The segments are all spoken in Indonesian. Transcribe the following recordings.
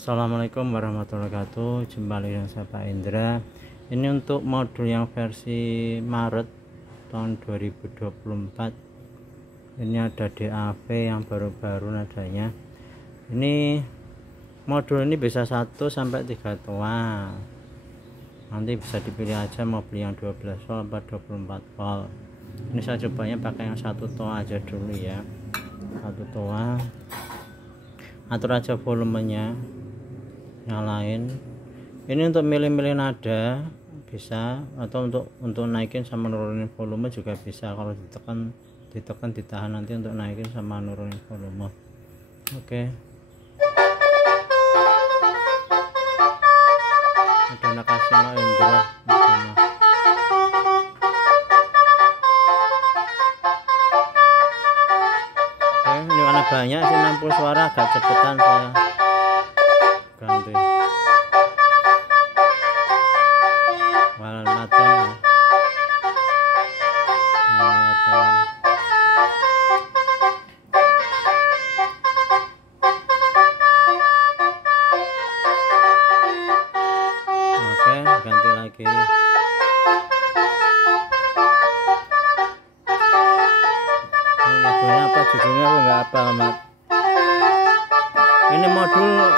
Assalamualaikum warahmatullahi wabarakatuh. Jumpa lagi dengan saya Pak Indra. Ini untuk modul yang versi Maret tahun 2024. Ini ada DAV yang baru-baru nadanya. Ini modul ini bisa 1 sampai 3 toa. Nanti bisa dipilih aja mau beli yang 12 volt atau 24 volt. Ini saya cobanya pakai yang 1 toa aja dulu ya. 1 toa. Atur aja volumenya, nyalain. Ini untuk milih-milih nada bisa, atau untuk naikin sama nurunin volume juga bisa. Kalau ditekan ditahan nanti untuk naikin sama nurunin volume. Oke. Ada Nakashima Indra. Ini karena banyak sih 60 suara, agak cepetan saya ganti walnaton ya. Oke, ganti lagi. Ini lagunya apa, judulnya aku nggak apa amat. Ini modul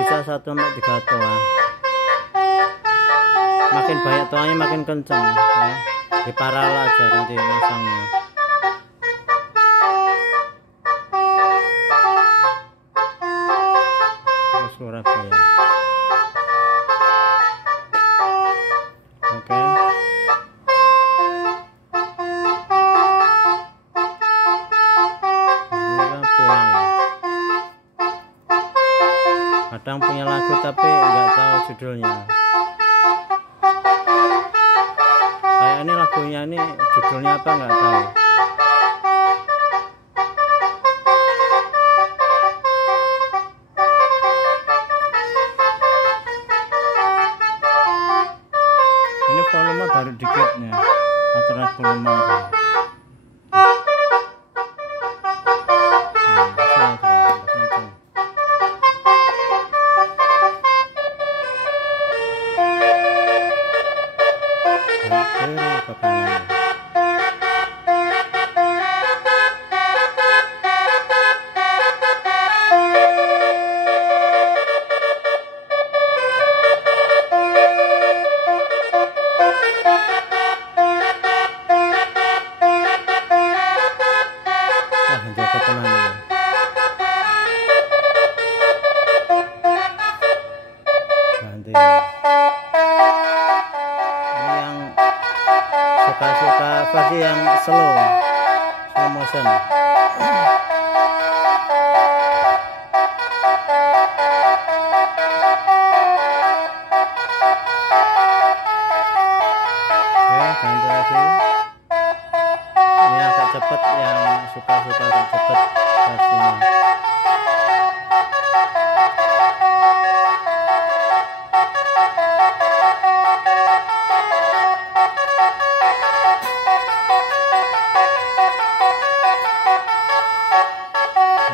bisa 1 sampai 3 toa. Makin banyak toanya makin kencang ya. Di paralel aja nanti masangnya. Surabaya. Oke. Pulang. Kadang punya lagu tapi nggak tahu judulnya. Kayak ini lagunya ini judulnya apa nggak tahu. Ini volume baru dikitnya, aturan volume aja. Ke kanan. Jauh ke tengah nih. Ganti. Ini yang suka versi yang slow motion. Oke, ganti lagi. Ini agak cepet, yang suka agak cepet versinya.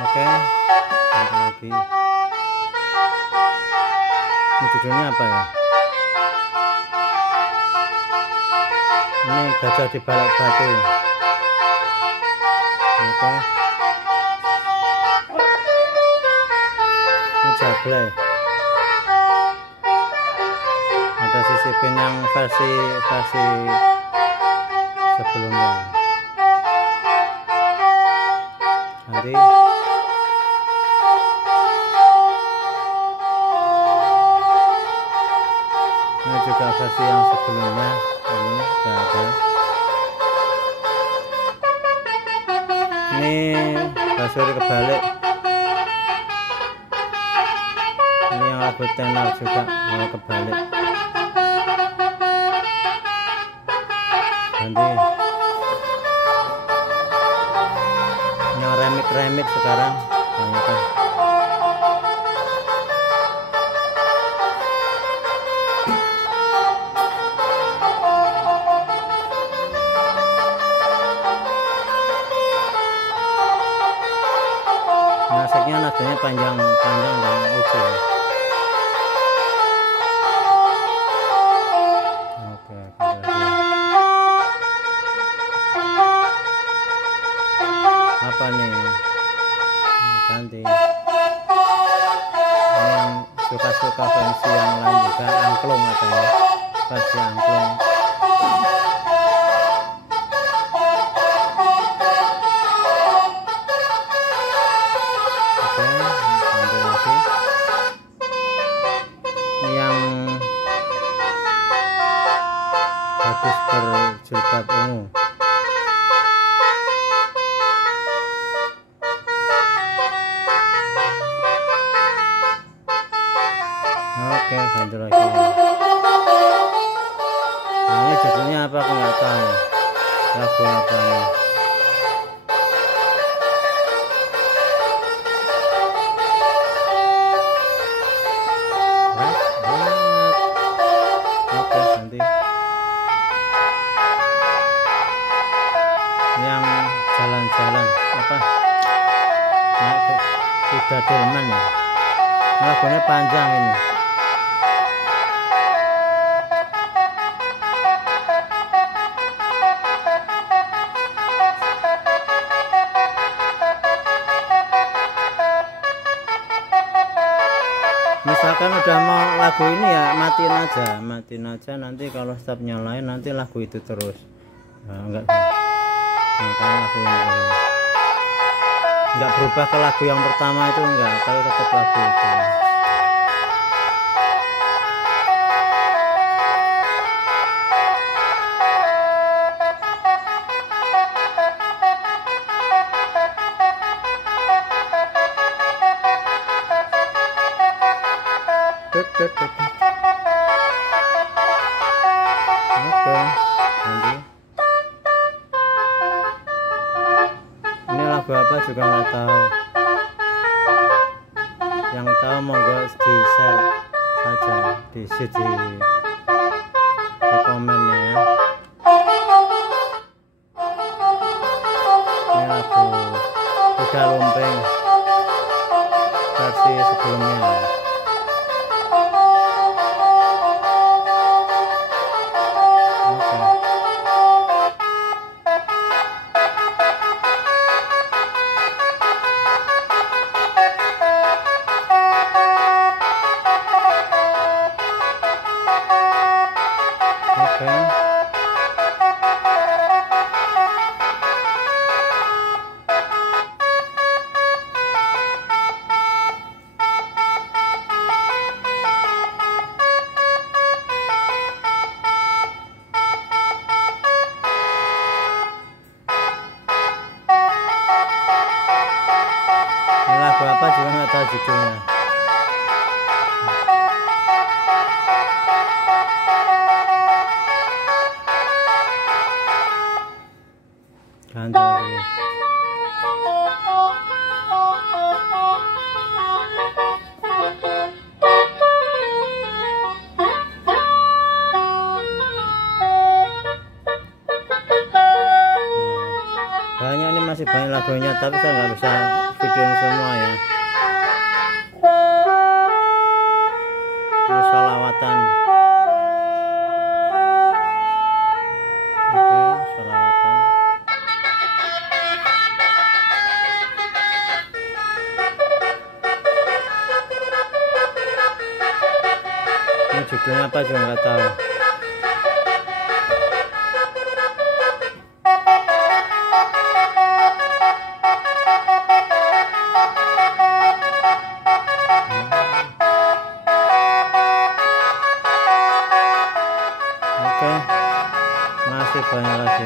Oke, ganti lagi. Ini judulnya apa ya? Ini gajah di balak batu. Oke. Ini jablay. Ada sisi pin yang versi sebelumnya. Nanti ini juga versi yang sebelumnya, ini sudah ada. Ini basuri kebalik. Ini yang lagu tenor juga mau kebalik. Ganti. Ini yang remix sekarang banyak kan. Nasiknya nadanya panjang dan lucu. suka-suka versi yang lain juga, angklung katanya, versi angklung. Oke, ganti lagi. Ini yang gadis berjilbab ungu. Oke, ganti lagi. Nah, ini judulnya apa aku nggak tahu, lagu apa nih. Oke, ganti. Yang jalan-jalan apa, nah, kuda delman ya, lagunya panjang ini. Misalkan udah mau lagu ini ya matiin aja, nanti kalau stop nyalain nanti lagu itu terus. Nah, enggak lagu ini enggak berubah ke lagu yang pertama itu, enggak, kalau tetap lagu itu. Oke, nanti ini lagu apa juga nggak tahu. Yang tahu monggo di share saja, di komennya ya. Ini lagu Kuda Lumping versi sebelumnya. Oke. Ini lagu apa juga nggak tahu judulnya. Ganti lagi. Banyak, ini masih banyak lagunya, tapi saya nggak bisa videoin semua ya. Ini sholawatan. Oke, sholawatan. Ini judulnya apa juga nggak tahu. Oke, masih banyak lagi.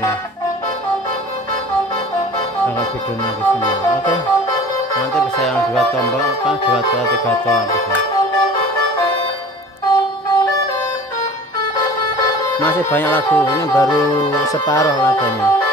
Kalau video lagi semua. Oke, nanti bisa yang 2 tombol apa, 2 toa, 3 toa bisa. Masih banyak lagu, ini baru separuh lagunya.